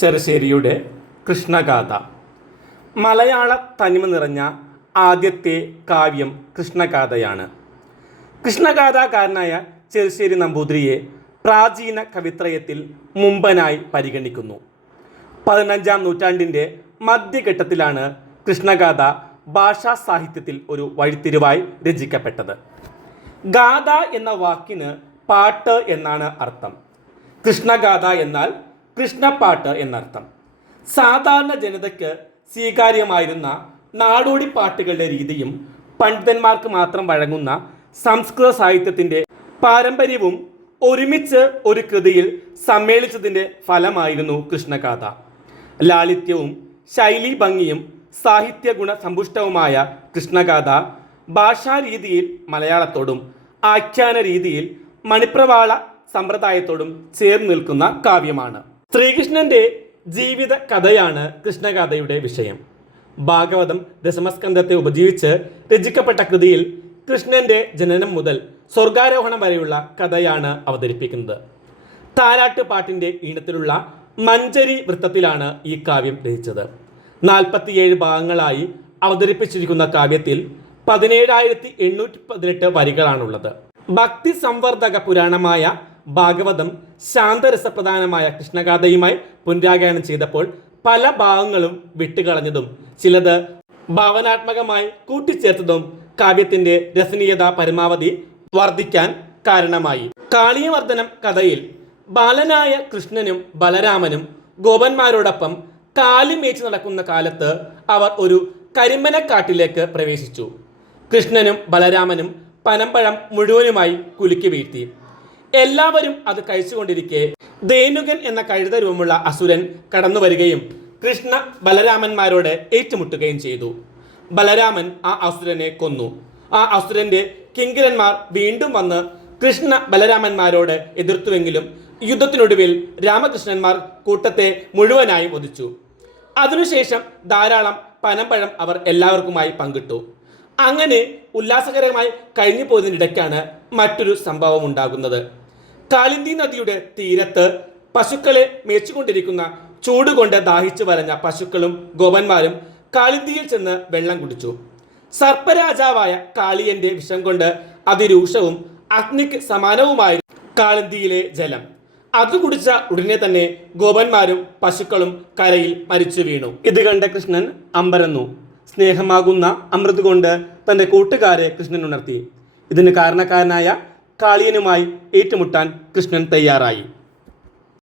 ചെറുശ്ശേരിയുടെ കൃഷ്ണഗാഥ. മലയാള തനിമ നിറഞ്ഞ ആദ്യത്തെ കാവ്യം കൃഷ്ണഗാഥയാണ്. കൃഷ്ണഗാഥാകാരനായ ചെറുശ്ശേരി നമ്പൂതിരിയെ പ്രാചീന കവിത്രയത്തിൽ മുമ്പനായി പരിഗണിക്കുന്നു. 15-ാം നൂറ്റാണ്ടിൻ്റെ മധ്യഘട്ടത്തിലാണ് കൃഷ്ണഗാഥ ഭാഷാ സാഹിത്യത്തിൽ ഒരു വഴിത്തിരിവായി രചിക്കപ്പെട്ടത്. ഗാഥ എന്ന വാക്കിന് പാട്ട് എന്നാണ് അർത്ഥം. കൃഷ്ണഗാഥ എന്നാൽ കൃഷ്ണപ്പാട്ട് എന്നർത്ഥം. സാധാരണ ജനതയ്ക്ക് സ്വീകാര്യമായിരുന്ന നാടോടി പാട്ടുകളുടെ രീതിയും പണ്ഡിതന്മാർക്ക് മാത്രം വഴങ്ങുന്ന സംസ്കൃത സാഹിത്യത്തിൻ്റെ പാരമ്പര്യവും ഒരുമിച്ച് ഒരു കൃതിയിൽ സമ്മേളിച്ചതിൻ്റെ ഫലമായിരുന്നു കൃഷ്ണഗാഥ. ലാളിത്യവും ശൈലീ ഭംഗിയും സാഹിത്യ ഗുണ സമ്പുഷ്ടവുമായ കൃഷ്ണഗാഥ ഭാഷാരീതിയിൽ മലയാളത്തോടും ആഖ്യാന രീതിയിൽ മണിപ്രവാള സമ്പ്രദായത്തോടും ചേർന്ന് നിൽക്കുന്ന കാവ്യമാണ്. ശ്രീകൃഷ്ണന്റെ ജീവിത കഥയാണ് കൃഷ്ണഗാഥയുടെ വിഷയം. ഭാഗവതം ദശമസ്കന്ധത്തെ ഉപജീവിച്ച് രചിക്കപ്പെട്ട കൃതിയിൽ കൃഷ്ണന്റെ ജനനം മുതൽ സ്വർഗാരോഹണം വരെയുള്ള കഥയാണ് അവതരിപ്പിക്കുന്നത്. താരാട്ട് പാട്ടിൻ്റെ ഈണത്തിലുള്ള മഞ്ചരി വൃത്തത്തിലാണ് ഈ കാവ്യം രചിച്ചത്. 47 ഭാഗങ്ങളായി അവതരിപ്പിച്ചിരിക്കുന്ന കാവ്യത്തിൽ 17,818 വരികളാണുള്ളത്. ഭക്തി സംവർദ്ധക പുരാണമായ ഭാഗവതം ശാന്തരസപ്രധാനമായ കൃഷ്ണഗാഥയുമായി പുനരാഖ്യാനം ചെയ്തപ്പോൾ പല ഭാഗങ്ങളും വിട്ടുകളഞ്ഞതും ചിലത് ഭാവനാത്മകമായി കൂട്ടിച്ചേർത്തതും കാവ്യത്തിന്റെ രസനീയത പരമാവധി വർദ്ധിക്കാൻ കാരണമായി. കാളിയവർദ്ധനം കഥയിൽ ബാലനായ കൃഷ്ണനും ബലരാമനും ഗോപന്മാരോടൊപ്പം കാലിമേച്ച് നടക്കുന്ന കാലത്ത് അവർ ഒരു കരിമ്പനക്കാട്ടിലേക്ക് പ്രവേശിച്ചു. കൃഷ്ണനും ബലരാമനും പനമ്പഴം മുഴുവനുമായി കുലുക്കി വീഴ്ത്തി. എല്ലാവരും അത് കഴിച്ചുകൊണ്ടിരിക്കെ ധേനുകൻ എന്ന കഴുത രൂപമുള്ള അസുരൻ കടന്നു വരികയും കൃഷ്ണ ബലരാമന്മാരോട് ഏറ്റുമുട്ടുകയും ചെയ്തു. ബലരാമൻ ആ അസുരനെ കൊന്നു. ആ അസുരന്റെ കിങ്കരന്മാർ വീണ്ടും വന്ന് കൃഷ്ണ ബലരാമന്മാരോട് എതിർത്തുവെങ്കിലും യുദ്ധത്തിനൊടുവിൽ രാമകൃഷ്ണന്മാർ കൂട്ടത്തെ മുഴുവനായും വധിച്ചു. അതിനുശേഷം ധാരാളം പനമ്പഴം അവർ എല്ലാവർക്കുമായി പങ്കിട്ടു. അങ്ങനെ ഉല്ലാസകരമായി കഴിഞ്ഞു പോയതിനിടയ്ക്കാണ് മറ്റൊരു സംഭവം ഉണ്ടാകുന്നത്. കാളിന്തി നദിയുടെ തീരത്ത് പശുക്കളെ മേച്ചുകൊണ്ടിരിക്കുന്ന ചൂടുകൊണ്ട് ദാഹിച്ചു വരഞ്ഞ പശുക്കളും ഗോപന്മാരും കാളിന്തിയിൽ ചെന്ന് വെള്ളം കുടിച്ചു. സർപ്പരാജാവായ കാളിയന്റെ വിഷം കൊണ്ട് അതിരൂക്ഷവും അഗ്നിക്ക് സമാനവുമായി കാളിന്തിയിലെ ജലം. അത് കുടിച്ച ഉടനെ തന്നെ ഗോപന്മാരും പശുക്കളും കരയിൽ മരിച്ചു വീണു. ഇത് കണ്ട കൃഷ്ണൻ അമ്പരന്നു. സ്നേഹമാകുന്ന അമൃത് കൊണ്ട് തൻ്റെ കൂട്ടുകാരെ കൃഷ്ണൻ ഉണർത്തി. ഇതിന് കാരണക്കാരനായ കാളിയനുമായി ഏറ്റുമുട്ടാൻ കൃഷ്ണൻ തയ്യാറായി.